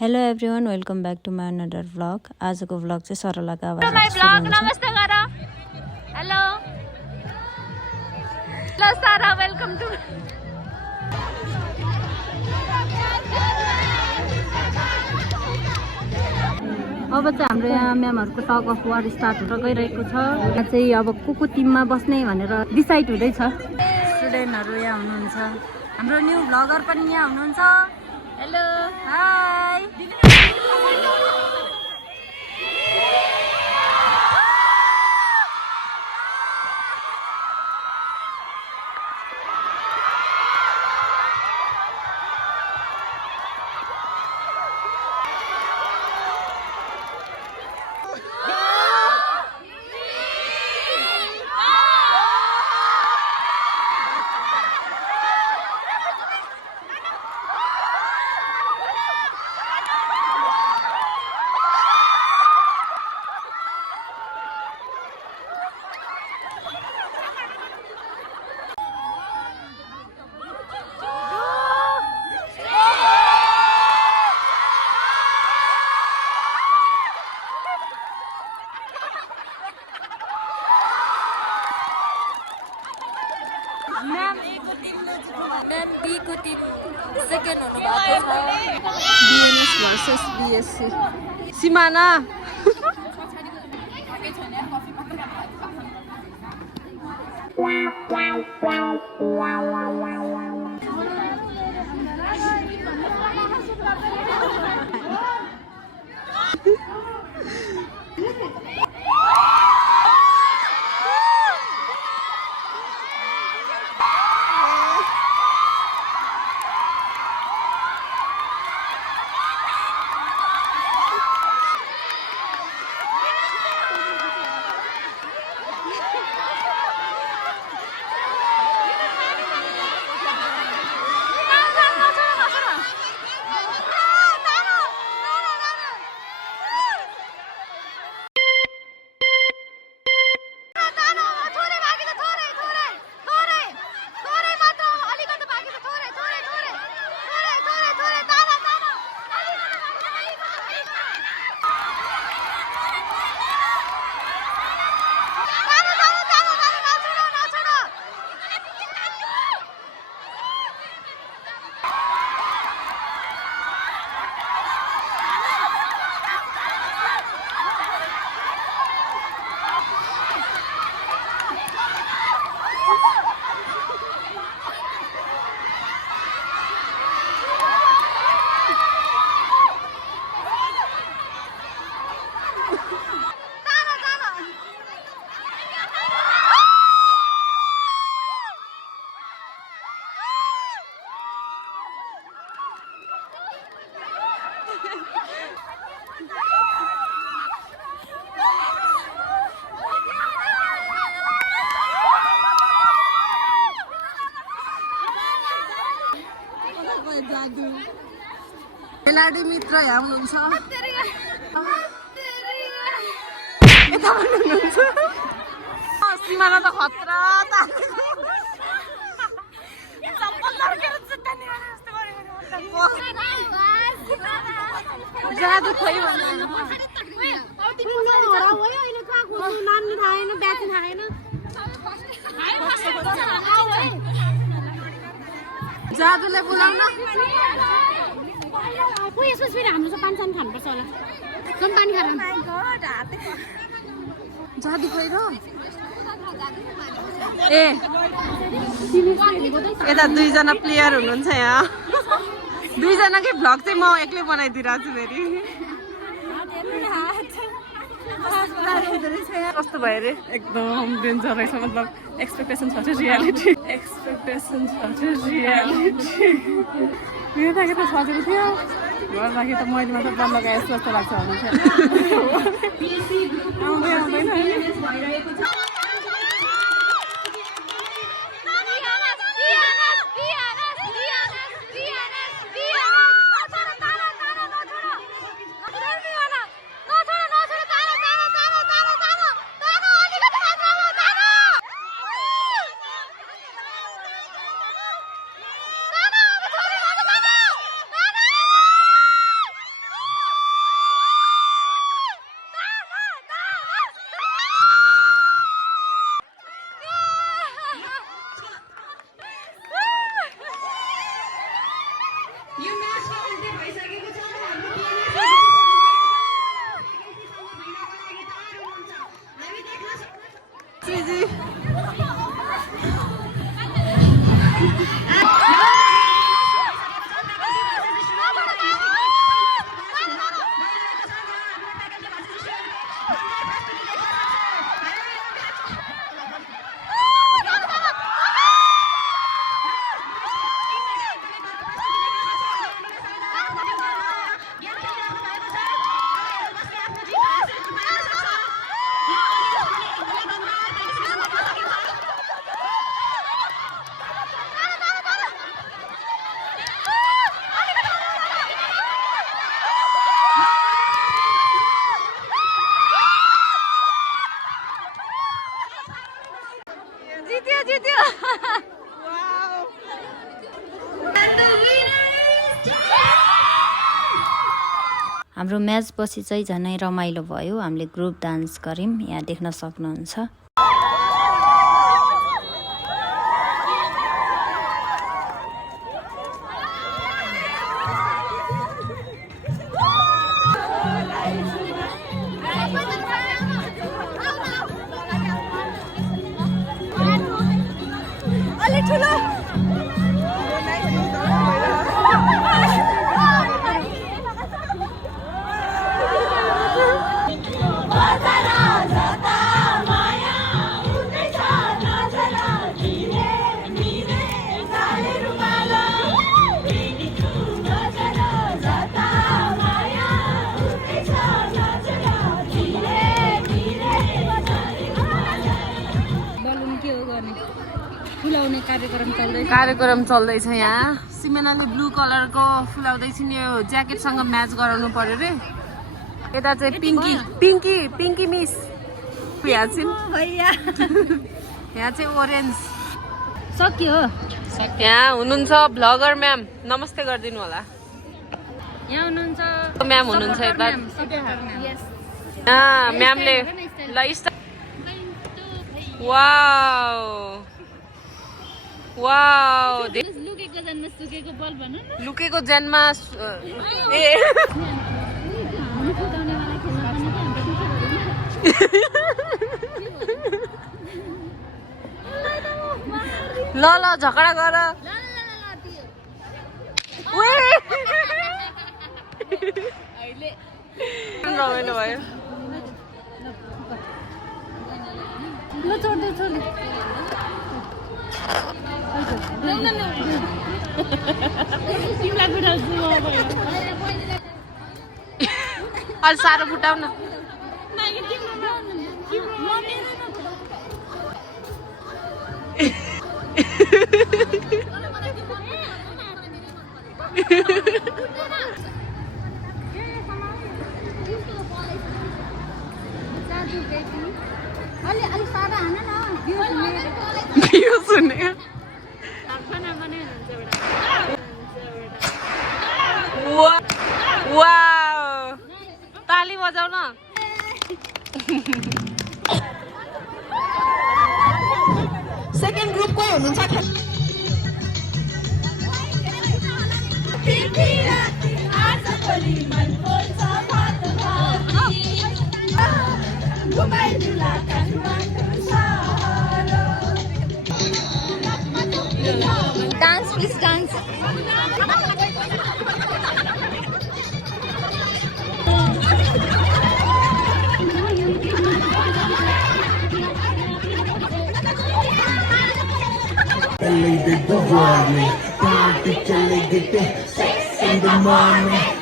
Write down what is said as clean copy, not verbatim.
Hello everyone, welcome back to my another vlog. आजको vlog चाहिँ सरलाको आवाज नमस्ते गर हेलो हेलो सारा वेलकम टु अब चाहिँ हाम्रो यहाँ म्यामहरुको टक अफ वार स्टार्ट हुन गइरहेको छ। यहाँ चाहिँ अब को टिममा बस्ने भनेर डिसाइड हुँदैछ। स्टुडेन्टहरु यहाँ हुनुहुन्छ, हाम्रो न्यू भ्लगर पनि यहाँ हुनुहुन्छ। हेलो हाय सेकेन्ड हुनु भएको छ। BNS versus BSC सिमाना खेलाडी मित्र यहाँ हुनुहुन्छ, यता पनि हुनुहुन्छ। सिमाना त खतरा जादु खोइ जादुले बोलाउन यसो फेरि हाम्रो चाहिँ पानी खानुपर्छ होला। कम पानी खानु जादु खोइ र ए यता दुईजना प्लेयर हुनुहुन्छ यहाँ। दुईजनाकै भ्लग चाहिँ म एक्लै बनाइदिइरहेको छु फेरि। कस्तो भयो अरे? एकदम डेन्जर रहेछ। मतलब एक्सपेक्टेसन छ रियालिटी मेरो लागि त सजिलो थियो, घर लागि त मैले मात्र बन्द लगाए जस्तो लाग्छ आउँदै आउँदैन। हाम्रो म्याच पछि चाहिँ झनै रमाइलो भयो। हामीले ग्रुप डान्स गर्यौँ, यहाँ देख्न सक्नुहुन्छ। कार्यक्रम चल्दैछ यहाँ। सिमेनाले ब्लू कलरको फुलाउँदैछ नि, यो ज्याकेटसँग म्याच गराउनु पर्यो रे। यता चाहिँ पिङ्की मिस यहाँ चाहिँ ओरेन्ज। सक्यो। यहाँ हुनुहुन्छ भ्लगर म्याम, नमस्ते गरिदिनु होला। यहाँ हुनुहुन्छ म्याम हुनुहुन्छ यता। म्यामले ल लुकेको जन्म ए ल झगडा गर। रमाइलो भयो। अलि साह्रो फुटाउन। ताली बजाउन। सेकेन्ड ग्रुप कोही हुनुहुन्छ? Dance please dance. Chale de Dubai, party chale de sex in the morning.